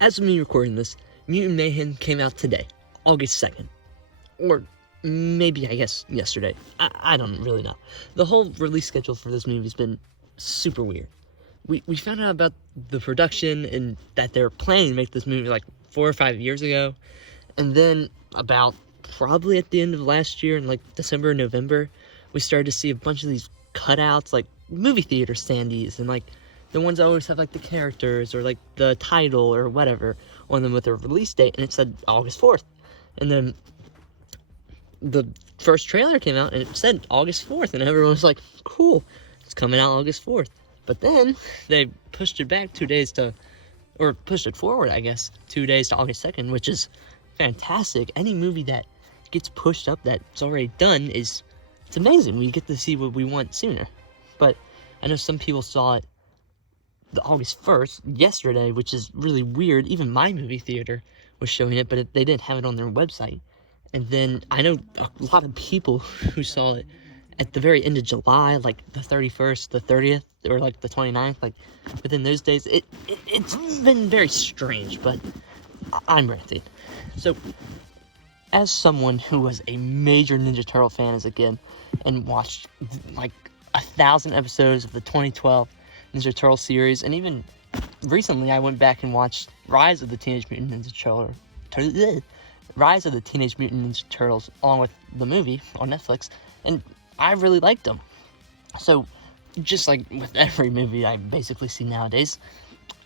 As of me recording this, Mutant Mayhem came out today, August 2nd. Or maybe, I guess, yesterday. I don't really know. The whole release schedule for this movie's been super weird. We found out about the production and that they were planning to make this movie like 4 or 5 years ago. And then about probably at the end of last year in like December or November, we started to see a bunch of these cutouts, like movie theater standees, and like the ones that always have like the characters or like the title or whatever on them with a release date, and it said August 4th. And then the first trailer came out and it said August 4th, and everyone was like, cool, it's coming out August 4th. But then they pushed it back 2 days to, or pushed it forward, I guess, 2 days to August 2nd, which is fantastic. Any movie that gets pushed up that's already done it's amazing. We get to see what we want sooner. But I know some people saw it the August 1st, yesterday, which is really weird. Even my movie theater was showing it, but they didn't have it on their website. And then I know a lot of people who saw it at the very end of July, like the 31st, the 30th, or like the 29th, like within those days. It's been very strange, but I'm ranting. So, as someone who was a major Ninja Turtle fan as a kid and watched like 1,000 episodes of the 2012 Ninja Turtle series, and even recently I went back and watched Rise of the Teenage Mutant Ninja Turtles along with the movie on Netflix, and I really liked them. So, just like with every movie I basically see nowadays,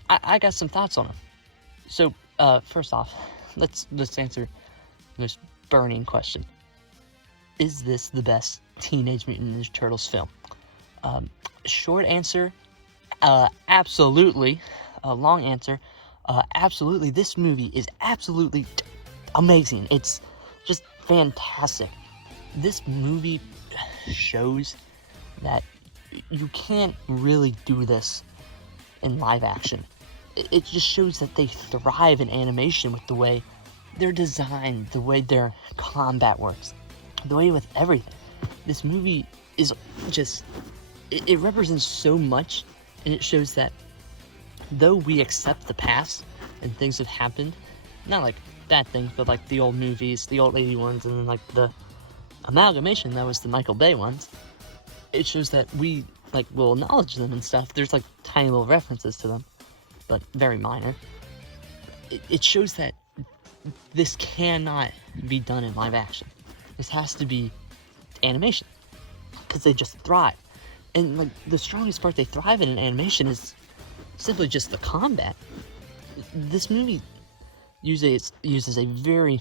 I got some thoughts on them. So, first off, let's answer the most burning question. Is this the best Teenage Mutant Ninja Turtles film? Short answer, absolutely. Long answer, absolutely. This movie is absolutely amazing. It's just fantastic. This movie shows that you can't really do this in live action. It just shows that they thrive in animation with the way they're designed, the way their combat works, the way with everything. This movie is just, it represents so much, and it shows that though we accept the past and things have happened, not like bad things, but like the old movies, the old 80 ones, and then like the amalgamation that was the Michael Bay ones, it shows that we like will acknowledge them and stuff. There's like tiny little references to them, but very minor. It shows that this cannot be done in live action. This has to be animation, because they just thrive. And like the strongest part they thrive in animation is simply just the combat. This movie uses a very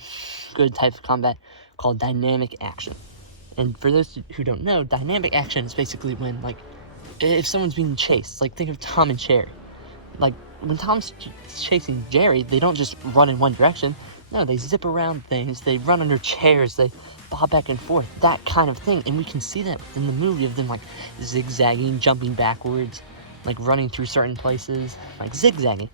good type of combat called dynamic action. And for those who don't know, dynamic action is basically when, like, if someone's being chased, like think of Tom and Jerry. Like when Tom's chasing Jerry, they don't just run in one direction. No, they zip around things, they run under chairs, they bob back and forth, that kind of thing. And we can see that in the movie of them like zigzagging, jumping backwards, like running through certain places, like zigzagging,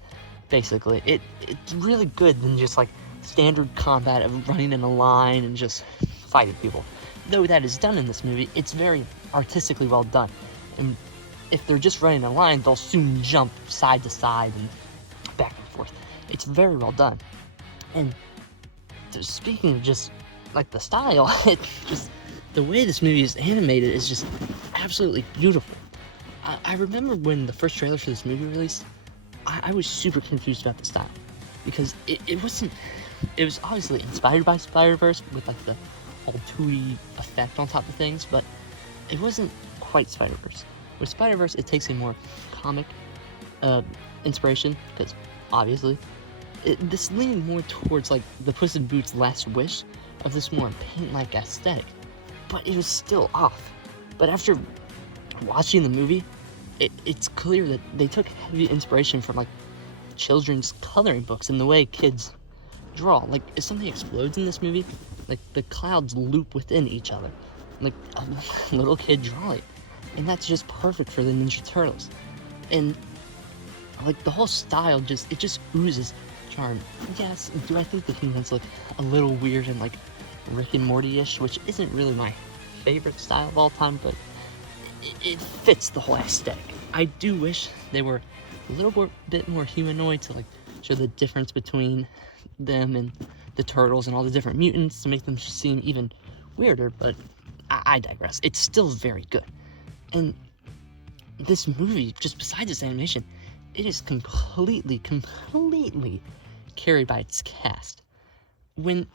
basically. It's really good than just like standard combat of running in a line and just fighting people. Though that is done in this movie, it's very artistically well done. And if they're just running in a line, they'll soon jump side to side and back and forth. It's very well done. And speaking of just like the style, it just the way this movie is animated is just absolutely beautiful. I remember when the first trailer for this movie released, I was super confused about the style, because it wasn't. It was obviously inspired by Spider-Verse with like the whole 2D effect on top of things, but it wasn't quite Spider-Verse. With Spider-Verse, it takes a more comic inspiration, because obviously this leaned more towards like the Puss in Boots' Last Wish of this more paint-like aesthetic, but it was still off. But after watching the movie, it's clear that they took heavy inspiration from like children's coloring books and the way kids draw. Like if something explodes in this movie, like the clouds loop within each other, like a little kid drawing, and that's just perfect for the Ninja Turtles. And like the whole style just oozes charm. Yes, do I think the Mutants look a little weird and like Rick and Morty-ish, which isn't really my favorite style of all time, but it fits the whole aesthetic. I do wish they were a little bit more humanoid to like show the difference between them and the turtles and all the different mutants to make them seem even weirder, but I digress. It's still very good. And this movie, just besides its animation, it is completely carried by its cast. When,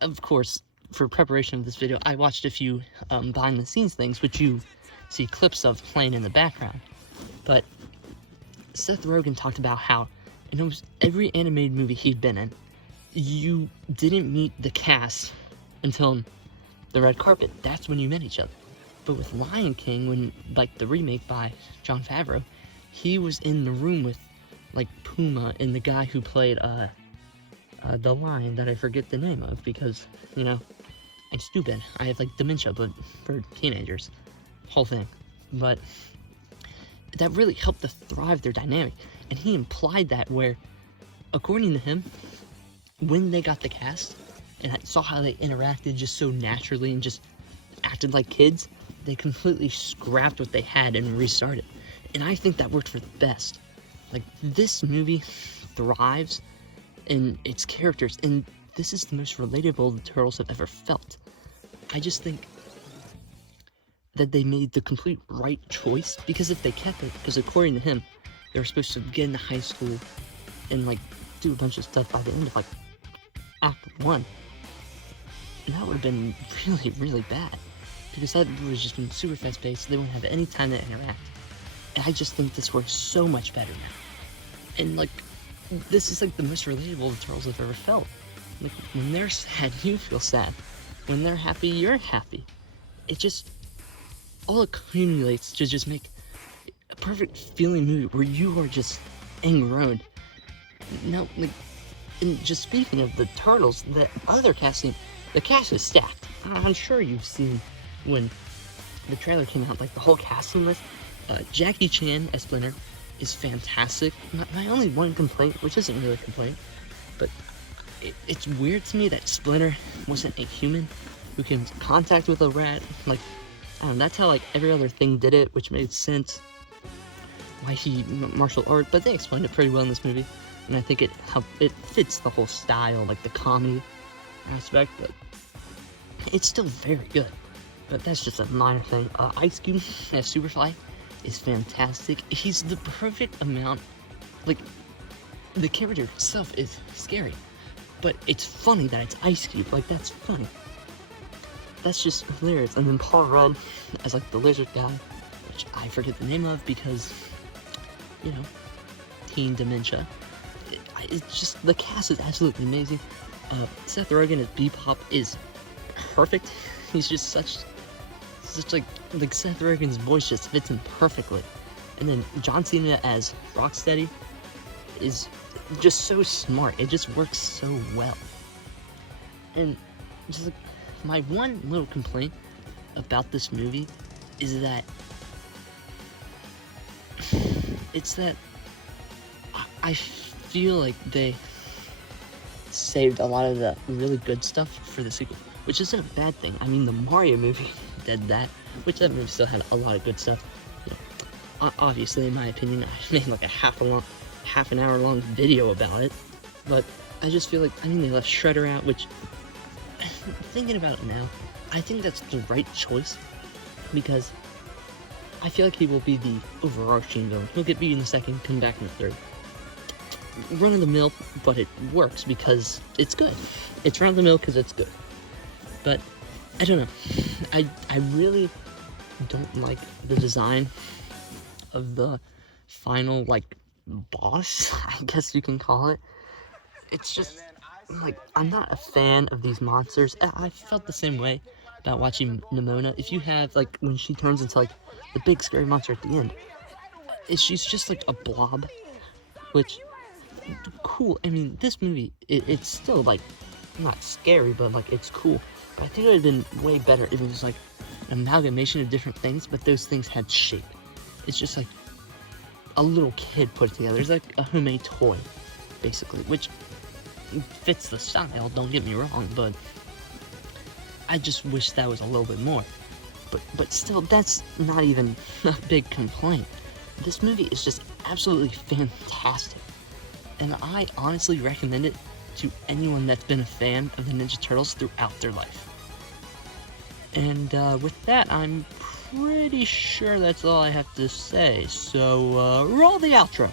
of course, for preparation of this video, I watched a few behind the scenes things, which you see clips of playing in the background. But Seth Rogen talked about how in almost every animated movie he'd been in, you didn't meet the cast until the red carpet. That's when you met each other. But with Lion King, when, like, the remake by Jon Favreau, he was in the room with, like, Puma and the guy who played the lion that I forget the name of because, you know, I'm stupid. I have, like, dementia, but for teenagers. Whole thing. But that really helped to thrive their dynamic. And he implied that where, according to him, when they got the cast, and I saw how they interacted just so naturally and just acted like kids, they completely scrapped what they had and restarted. And I think that worked for the best. Like, this movie thrives in its characters, and this is the most relatable the Turtles have ever felt. I just think that they made the complete right choice, because if they kept it, because according to him, they were supposed to get into high school and, like, do a bunch of stuff by the end of, like, Act 1. And that would have been really bad, because that was just been super fast paced. They wouldn't have any time to interact. And I just think this works so much better now. And, like, this is, like, the most relatable the Turtles have ever felt. Like, when they're sad, you feel sad. When they're happy, you're happy. It just all accumulates to just make a perfect feeling movie where you are just engrossed. Now, like, and just speaking of the Turtles, the other casting, the cast is stacked. I'm sure you've seen when the trailer came out, like, the whole casting list. Jackie Chan as Splinter is fantastic. My only one complaint, which isn't really a complaint, but it's weird to me that Splinter wasn't a human who can contact with a rat. Like, I don't know, that's how, like, every other thing did it, which made sense why he martial art, but they explained it pretty well in this movie, and I think it fits the whole style, like the comedy aspect, but it's still very good. But that's just a minor thing. Ice Cube as Superfly is fantastic. He's the perfect amount, like, the character itself is scary, but it's funny that it's Ice Cube. Like, that's funny. That's just hilarious. And then Paul Rudd as, like, the lizard guy, which I forget the name of because, you know, teen dementia. It's just, the cast is absolutely amazing. Seth Rogen as Bebop is perfect. He's just such like Seth Rogen's voice just fits him perfectly. And then John Cena as Rocksteady is just so smart. It just works so well. And just, like, my one little complaint about this movie is that I feel like they saved a lot of the really good stuff for the sequel, which isn't a bad thing. I mean, the Mario movie did that, which that movie still had a lot of good stuff. You know, obviously, in my opinion, I made like a half an hour long video about it, but I just feel like, I mean, they left Shredder out, which, thinking about it now, I think that's the right choice, because I feel like he will be the overarching villain. He'll get beat in the second, come back in the third. Run of the mill, but it works because it's good. It's run of the mill because it's good. But I don't know. I really don't like the design of the final, like, boss, I guess you can call it. It's just, like, I'm not a fan of these monsters. I felt the same way about watching Nimona. If you have, like, when she turns into, like, the big scary monster at the end, she's just like a blob, which, cool. I mean, this movie, it's still, like, not scary, but, like, it's cool. But I think it would have been way better if it was, like, an amalgamation of different things, but those things had shape. It's just like a little kid put it together. It's like a homemade toy, basically, which fits the style, don't get me wrong, but I just wish that was a little bit more. But still, that's not even a big complaint. This movie is just absolutely fantastic. and I honestly recommend it to anyone that's been a fan of the Ninja Turtles throughout their life. And with that, I'm pretty sure that's all I have to say, so roll the outro.